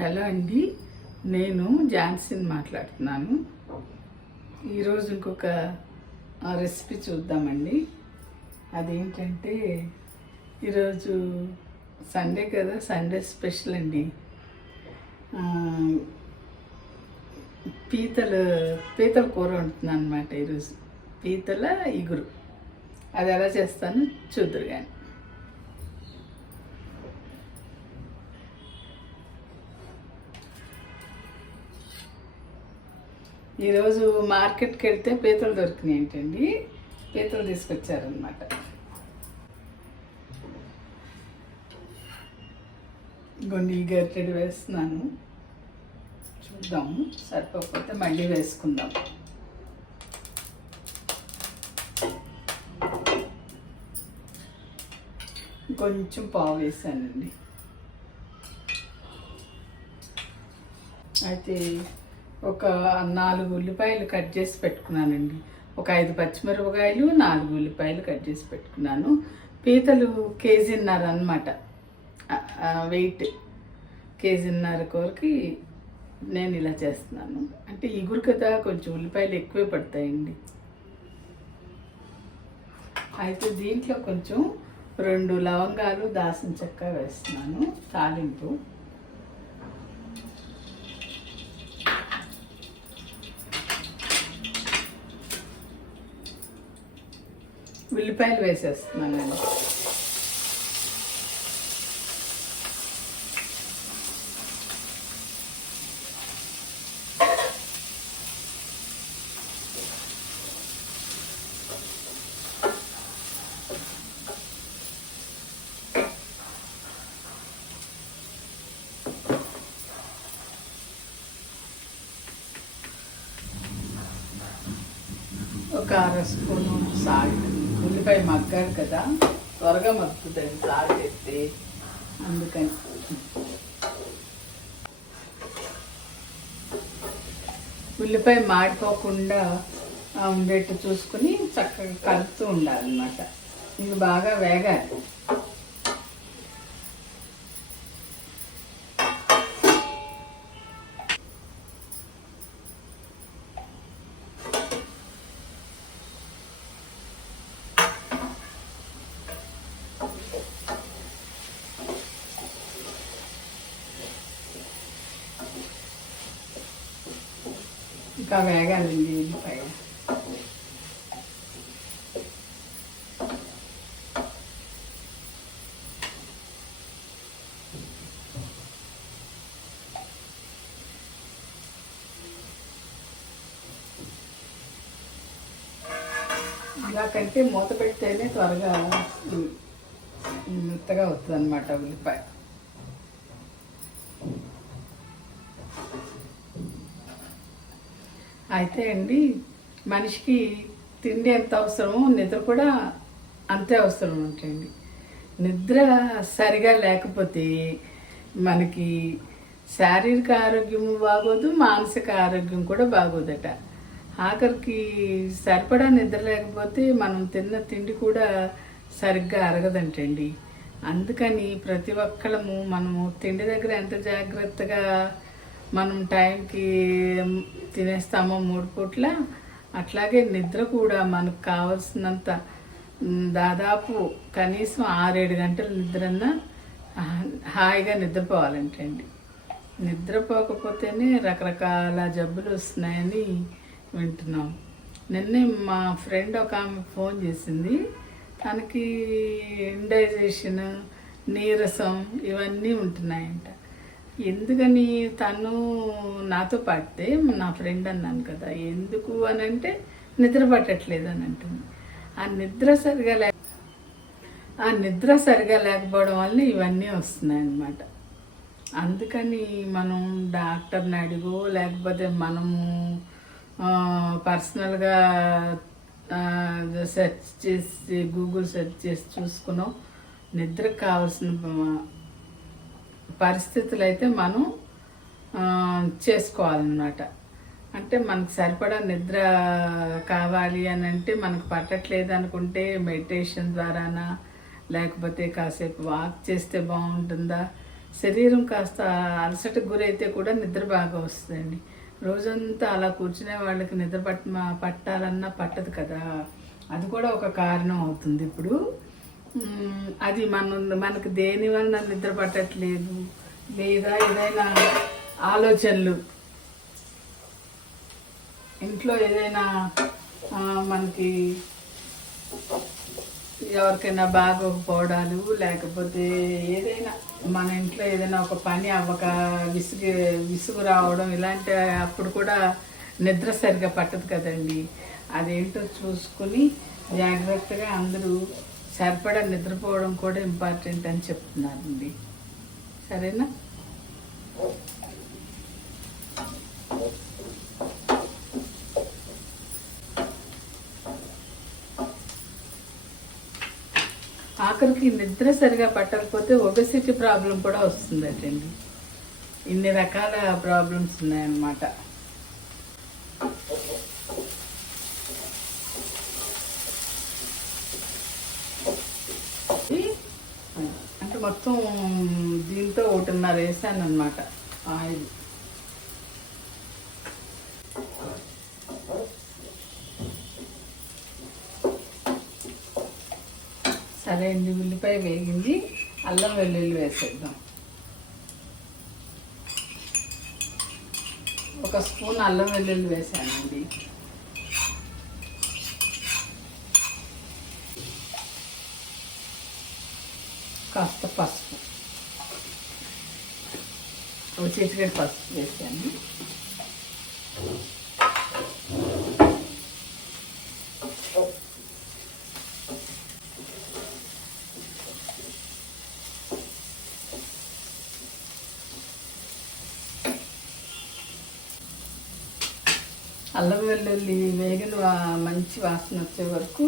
Hello అండి, నేను ఝాన్సీని మాట్లాడుతున్నాను. ఈరోజు ఇంకొక రెసిపీ చూద్దామండి. అదేంటంటే ఈరోజు సండే కదా, సండే స్పెషల్ అండి. పీతల కూర వండుతున్నాను అనమాట. ఈరోజు పీతల ఇగురు. అది ఎలా చేస్తాను చూద్దరు కానీ. ఈరోజు మార్కెట్కి వెళ్తే పీతలు దొరికినాయి ఏంటండి, పీతలు తీసుకొచ్చారనమాట. కొన్ని గరిటెడు వేస్తున్నాను, చూద్దాము. సరిపోకపోతే మళ్ళీ వేసుకుందాం. కొంచెం పావు వేసానండి. అయితే ఒక 4 ఉల్లిపాయలు కట్ చేసి పెట్టుకున్నానండి. ఒక 5 పచ్చిమిరపకాయలు, 4 ఉల్లిపాయలు కట్ చేసి పెట్టుకున్నాను. పీతలు 1.5 కేజీన్నర అనమాట వెయిట్. 1.5 కేజీన్నర కూరకి నేను ఇలా చేస్తున్నాను. అంటే ఇగురు కదా, కొంచెం ఉల్లిపాయలు ఎక్కువే పడతాయండి. అయితే దీంట్లో కొంచెం 2 లవంగాలు, దాల్చిన చెక్క వేస్తున్నాను తాలింపు. ఉల్లిపాయలు వేసేస్తున్నానండి. ఒక 1/2 స్పూను సాల్ట్. ఉల్లిపాయ మగ్గాడు కదా, త్వరగా మగ్గుతుంది సాల్ట్ వేస్తే, అందుకని. ఉల్లిపాయ మాడిపోకుండా ఉండేట్టు చూసుకుని చక్కగా కలుపుతూ ఉండాలన్నమాట. ఇది బాగా వేగాలి. ఇంకా వేగాలండి ఉల్లిపాయ. ఇలా కంటే మూత పెడితేనే త్వరగా మెత్తగా అవుతుంది అన్నమాట ఉల్లిపాయ. అయితే అండి, మనిషికి తిండి ఎంత అవసరమో నిద్ర కూడా అంతే అవసరం ఉంటుంది. నిద్ర సరిగా లేకపోతే మనకి శారీరక ఆరోగ్యం బాగోదు, మానసిక ఆరోగ్యం కూడా బాగోదట. ఆఖరికి సరిపడా నిద్ర లేకపోతే మనం తిన్న తిండి కూడా సరిగ్గా అరగదంటండి. అందుకని ప్రతి ఒక్కళ్ళము మనము తిండి దగ్గర ఎంత జాగ్రత్తగా మనం టైంకి తినేస్తామో 3 పూట్ల, అట్లాగే నిద్ర కూడా మనకు కావాల్సినంత దాదాపు కనీసం 6-7 గంటల నిద్రన్నా హాయిగా నిద్రపోవాలంటండి. నిద్రపోకపోతేనే రకరకాల జబ్బులు వస్తున్నాయని వింటున్నాం. నిన్నే మా ఫ్రెండ్ ఒక ఆమె ఫోన్ చేసింది. తనకి ఇండైజేషన్, నీరసం ఇవన్నీ ఉంటున్నాయంట. ఎందుకని తను నాతో పాడితే, నా ఫ్రెండ్ అన్నాను కదా, ఎందుకు అని అంటే నిద్ర పట్టట్లేదు అని అంటుంది. ఆ నిద్ర సరిగా లేకపోవడం వల్ల ఇవన్నీ వస్తున్నాయి అన్నమాట. అందుకని మనం డాక్టర్ని అడిగో, లేకపోతే మనము పర్సనల్గా సెర్చ్ చేసి, గూగుల్ సెర్చ్ చేసి చూసుకున్నాం. నిద్రకు కావాల్సిన పరిస్థితులు అయితే మనం చేసుకోవాలన్నమాట. అంటే మనకు సరిపడా నిద్ర కావాలి అని అంటే, మనకు పట్టట్లేదు అనుకుంటే మెడిటేషన్ ద్వారానా, లేకపోతే కాసేపు వాక్ చేస్తే బాగుంటుందా, శరీరం కాస్త అలసటకు గురైతే కూడా నిద్ర బాగా వస్తుందండి. రోజంతా అలా కూర్చునే వాళ్ళకి నిద్ర పట్టాలన్నా పట్టదు కదా, అది కూడా ఒక కారణం అవుతుంది. ఇప్పుడు అది మనకు దేనివల్ల నిద్ర పట్టట్లేదు, లేదా ఏదైనా ఆలోచనలు, ఇంట్లో ఏదైనా మనకి ఎవరికైనా బాగోకపోవడాలు, లేకపోతే ఏదైనా మన ఇంట్లో ఏదైనా ఒక పని అవ్వక విసుగు రావడం, ఇలాంటి అప్పుడు కూడా నిద్ర సరిగా పట్టదు కదండి. అదేంటో చూసుకుని జాగ్రత్తగా అందరూ సరిపడా నిద్రపోవడం కూడా ఇంపార్టెంట్ అని చెప్తున్నారండి. సరేనా? ఆఖరికి నిద్ర సరిగా పట్టకపోతే ఒబెసిటీ ప్రాబ్లం కూడా వస్తుందటండి. ఇన్ని రకాల ప్రాబ్లమ్స్ ఉన్నాయన్నమాట. అంటే మొత్తం దీంతో 1.5 వేసాను అన్నమాట ఆయిల్. సరే అండి, ఉల్లిపాయ వేగింది, అల్లం వెల్లుల్లి వేసేద్దాం. 1 స్పూన్ అల్లం వెల్లుల్లి వేసానండి. కాస్త పసుపు, ఒక చిటికెడు పసుపు వేసాను. అల్లం వెల్లుల్లి వేగిన మంచి వాసన వచ్చే వరకు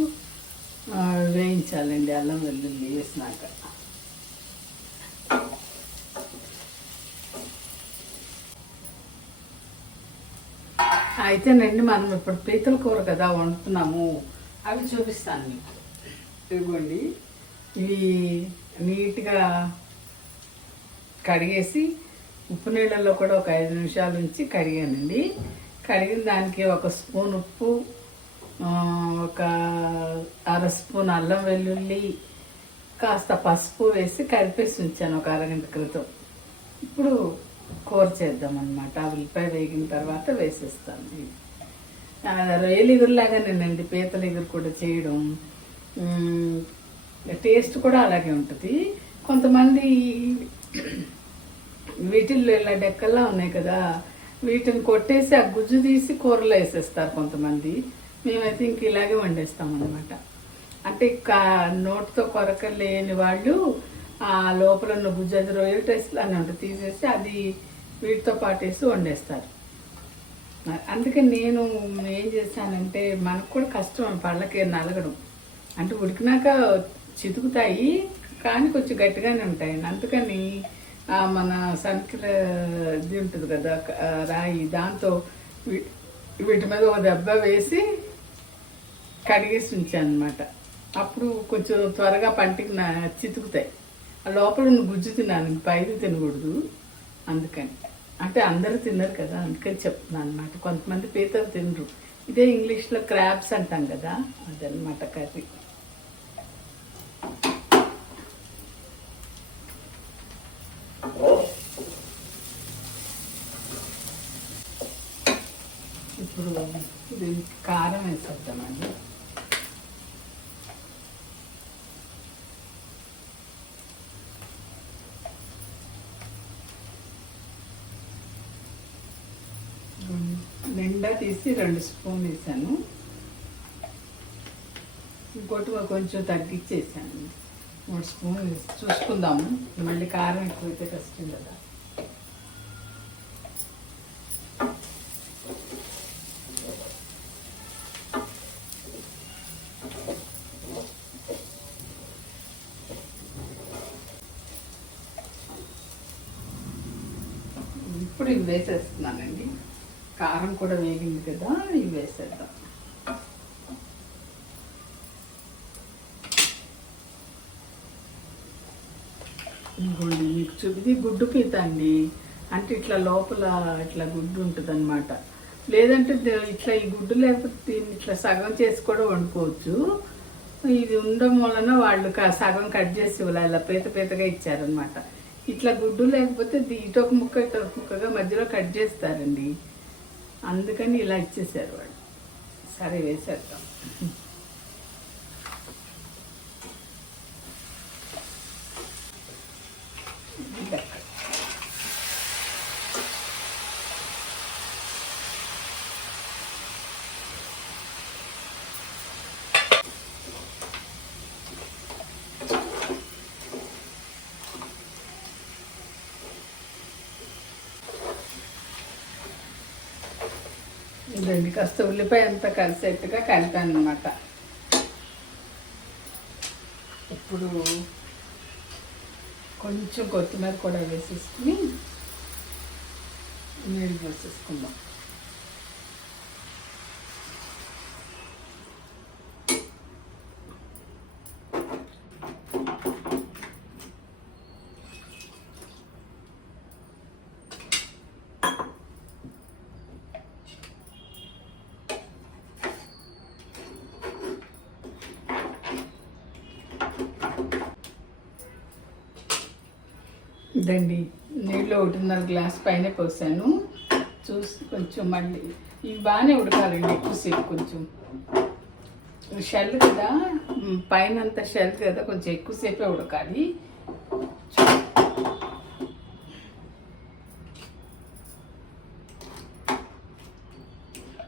వేయించాలండి. అల్లం వెల్లుల్లి వేసినాక అయితేనండి, మనం ఇప్పుడు పీతల కూర కదా వండుతున్నాము, అవి చూపిస్తాను మీకు. ఇదిగోండి, ఇవి నీట్గా కడిగేసి ఉప్పు నీళ్ళల్లో కూడా ఒక 5 నిమిషాల నుంచి కడిగానండి. కడిగిన దానికి 1 స్పూన్ ఉప్పు, ఒక 1/2 స్పూన్ అల్లం వెల్లుల్లి, కాస్త పసుపు వేసి కలిపేసి ఉంచాను ఒక అరగంట క్రితం. ఇప్పుడు కూర చేద్దామన్నమాట. ఉల్లిపాయ వేగిన తర్వాత వేసేస్తాను. రొయ్యలు ఎగురులాగానేనండి పీతల ఎగురు కూడా చేయడం. టేస్ట్ కూడా అలాగే ఉంటుంది. కొంతమంది వీటిల్లో ఇలా డెక్కల్లా ఉన్నాయి కదా, వీటిని కొట్టేసి ఆ గుజ్జు తీసి కూరలో వేసేస్తారు కొంతమంది. మేమైతే ఇంక ఇలాగే వండేస్తాం అన్నమాట. అంటే నోటితో కొరక లేని వాళ్ళు ఆ లోపల ఉన్న గుజ్జు, అది రొయ్యల టేస్ట్ లానే ఉంటుంది, తీసేసి అది వీటితో పాటేసి వండేస్తారు. అందుకే నేను ఏం చేశానంటే, మనకు కూడా కష్టం పళ్ళకి నలగడం. అంటే ఉడికినాక చితుకుతాయి కానీ కొంచెం గట్టిగానే ఉంటాయి. అందుకని మన సంకిల ఇది ఉంటుంది కదా రాయి, దాంతో వీటి మీద ఒక దెబ్బ వేసి కడిగేసి ఉంచాను అనమాట. అప్పుడు కొంచెం త్వరగా పంటికి చితుకుతాయి. ఆ లోపల గుజ్జు తిన్నాను, పైది తినకూడదు. అందుకని, అంటే అందరూ తిన్నారు కదా, అందుకని చెప్తున్నాను అనమాట. కొంతమంది పీతలు తినరు. ఇదే ఇంగ్లీష్లో క్రాబ్స్ అంటాం కదా, అదనమాట కర్రీ. ఇప్పుడు దీనికి కారం వేసేద్దామండి. నిండా తీసి 2 స్పూన్లు వేసాను. ఇంకోటి కొంచెం తగ్గించేసాను, 3 స్పూన్లు చూసుకుందాము. మళ్ళీ కారం ఎక్కువైతే కష్టం కదా. ఇప్పుడు ఇవి వేసేస్తున్నానండి. కారం కూడా వేగింది కదా, ఇవి వేసేద్దాం. ఇంకోండి, మీకు మీకు ఇది గుడ్డు పీత అండి. అంటే ఇట్లా లోపల ఇట్లా గుడ్డు ఉంటుంది అనమాట. లేదంటే ఇట్లా ఈ గుడ్డు లేకపోతే దీన్ని ఇట్లా సగం చేసి కూడా వండుకోవచ్చు. ఇది ఉండడం వలన వాళ్ళు సగం కట్ చేసి ఇలా పీత పీతగా ఇచ్చారనమాట. ఇట్లా గుడ్డు లేకపోతే ఇటొక ముక్క ఇటొక ముక్కగా మధ్యలో కట్ చేస్తారండి. అందుకని ఇలా ఇచ్చేసారు వాళ్ళు. సరే వేసేద్దాం. ఇదండి కాస్త ఉల్లిపాయ అంతా కలిసేట్టుగా కలిపాను అనమాట. ఇప్పుడు కొంచెం కొత్తిమీర కూడా వేసేసుకుని నీళ్ళు పోసేసుకుందాం. ఇదండి నీళ్ళు 1.5 గ్లాస్ పైన పోసాను. చూసి కొంచెం మళ్ళీ ఇవి బాగానే ఉడకాలండి ఎక్కువసేపు. కొంచెం షెల్ కదా, పైన అంతా షెల్ కదా, కొంచెం ఎక్కువసేపే ఉడకాలి.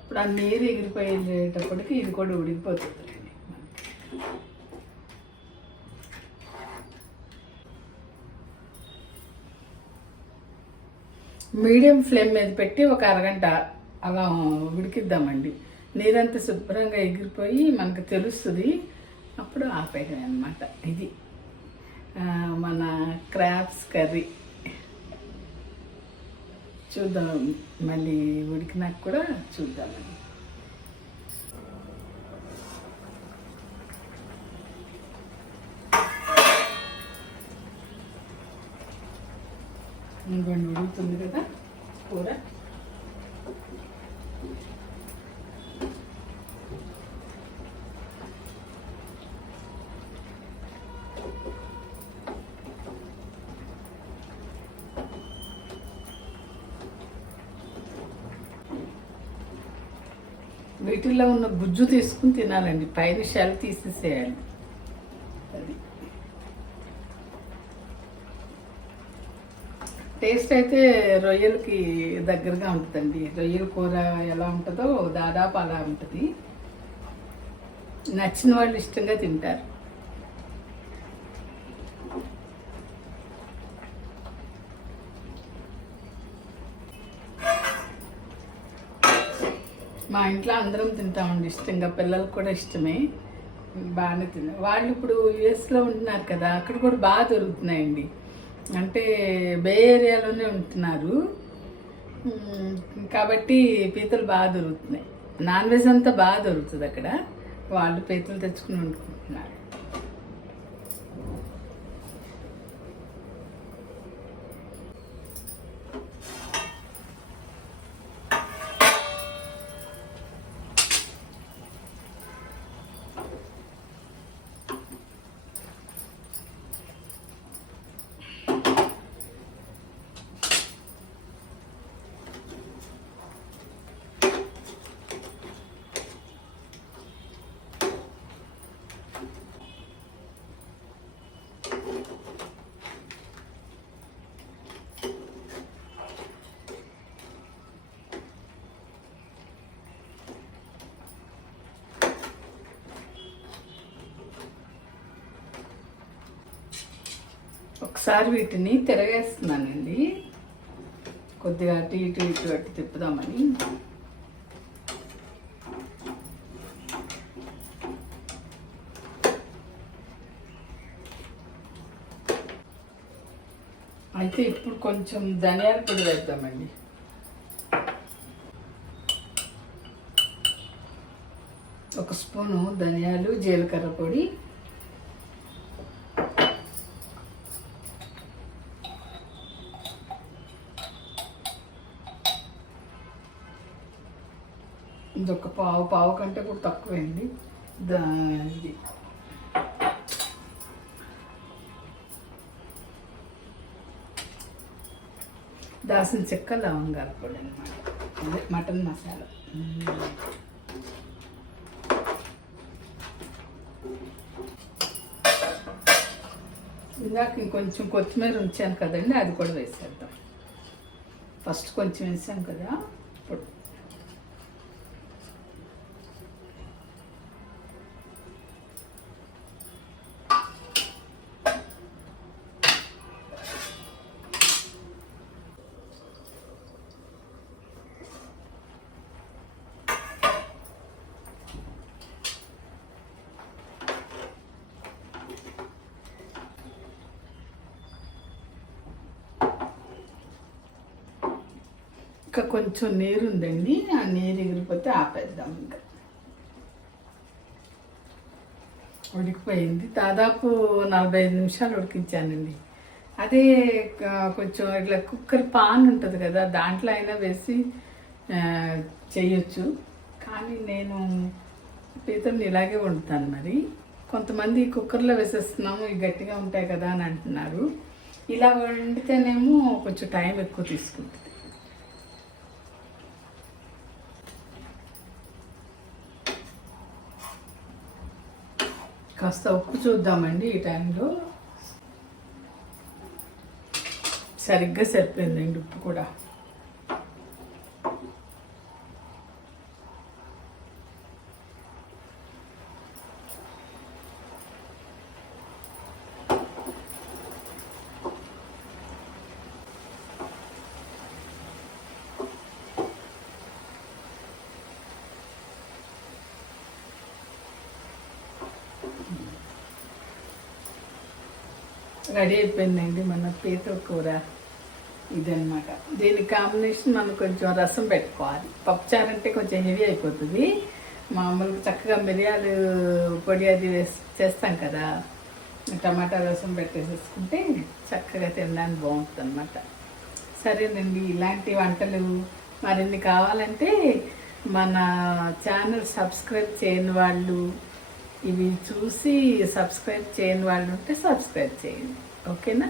ఇప్పుడు ఆ నీరు ఎగిరిపోయేటప్పటికి ఇది కూడా ఉడికిపోతుంది. మీడియం ఫ్లేమ్ మీద పెట్టి ఒక అరగంట అలా ఉడికిద్దామండి. నీరంతా శుభ్రంగా ఎగిరిపోయి మనకు తెలుస్తుంది. అప్పుడు ఆపేయడం అన్నమాట. ఇది మన క్రాబ్స్ కర్రీ. చూద్దాం, మళ్ళీ ఉడికినాక కూడా చూద్దామండి. ఇంకొంచెం ఉడుకుతుంది కదా కూర. వీటిల్లో ఉన్న గుజ్జు తీసుకుని తినాలండి, పైన షెల్ తీసేసేయాలి. అది టేస్ట్ అయితే రొయ్యలకి దగ్గరగా ఉంటుందండి. రొయ్యల కూర ఎలా ఉంటుందో దాదాపు అలా ఉంటుంది. నచ్చిన వాళ్ళు ఇష్టంగా తింటారు. మా ఇంట్లో అందరం తింటామండి ఇష్టంగా, పిల్లలకు కూడా ఇష్టమే, బాగానే తిన్నారు. వాళ్ళు ఇప్పుడు యుఎస్లో ఉంటున్నారు కదా, అక్కడ కూడా బాగా దొరుకుతున్నాయండి. అంటే బే ఏరియాలోనే ఉంటున్నారు కాబట్టి పీతలు బాగా దొరుకుతున్నాయి. నాన్ వెజ్ అంతా బాగా దొరుకుతుంది అక్కడ. వాళ్ళు పీతలు తెచ్చుకుని వండుకుంటున్నారు. ఒకసారి వీటిని తిరగేస్తున్నానండి, కొద్దిగా అటు ఇటు ఇటు అటు తిప్పుదామని. అయితే ఇప్పుడు కొంచెం ధనియాల పొడి వేద్దామండి. ఒక స్పూను ధనియాలు, జీలకర్ర పొడి, ఇంకొక పావు కంటే కూడా తక్కువైంది. ఇది దాసిన చెక్క లవంగాల పొడి అనమాట, అదే మటన్ మసాలా. ఇందాక ఇంకొంచెం కొత్తిమీర ఉంచాను కదండి, అది కూడా వేసేద్దాం. ఫస్ట్ కొంచెం వేసాం కదా, ఇప్పుడు ఇంకా కొంచెం నీరు ఉందండి, ఆ నీరు ఎగిరిపోతే ఆపేద్దాం. ఇంకా ఉడికిపోయింది, దాదాపు 45 నిమిషాలు ఉడికించానండి. అదే కొంచెం ఇట్లా కుక్కర్ పాన్ ఉంటుంది కదా, దాంట్లో అయినా వేసి చేయొచ్చు. కానీ నేను పీతల్ని ఇలాగే వండుతాను. మరి కొంతమంది కుక్కర్లో వేసేస్తున్నాము, ఇవి గట్టిగా ఉంటాయి కదా అని అంటున్నారు. ఇలా వండితేనేమో కొంచెం టైం ఎక్కువ తీసుకుంటుంది. కాస్త ఉప్పు చూద్దామండి. ఈ టైంలో సరిగ్గా సరిపోయిందండి ఉప్పు కూడా. రెడీ అయిపోయిందండి మన పీత కూర. ఇదనమాట దీని కాంబినేషన్. మనం కొంచెం రసం పెట్టుకోవాలి. పప్పుచారు అంటే కొంచెం హెవీ అయిపోతుంది. మామూలుగా చక్కగా మిరియాలు పొడి అది వేసి చేస్తాం కదా, టమాటా రసం పెట్టేసేసుకుంటే చక్కగా తినడానికి బాగుంటుంది అనమాట. సరేనండి, ఇలాంటి వంటలు మరిన్ని కావాలంటే మన ఛానల్ సబ్స్క్రైబ్ చేయని వాళ్ళు, ఇవి చూసి సబ్స్క్రైబ్ చేయని వాళ్ళు ఉంటే సబ్స్క్రైబ్ చేయండి. ఓకేనా?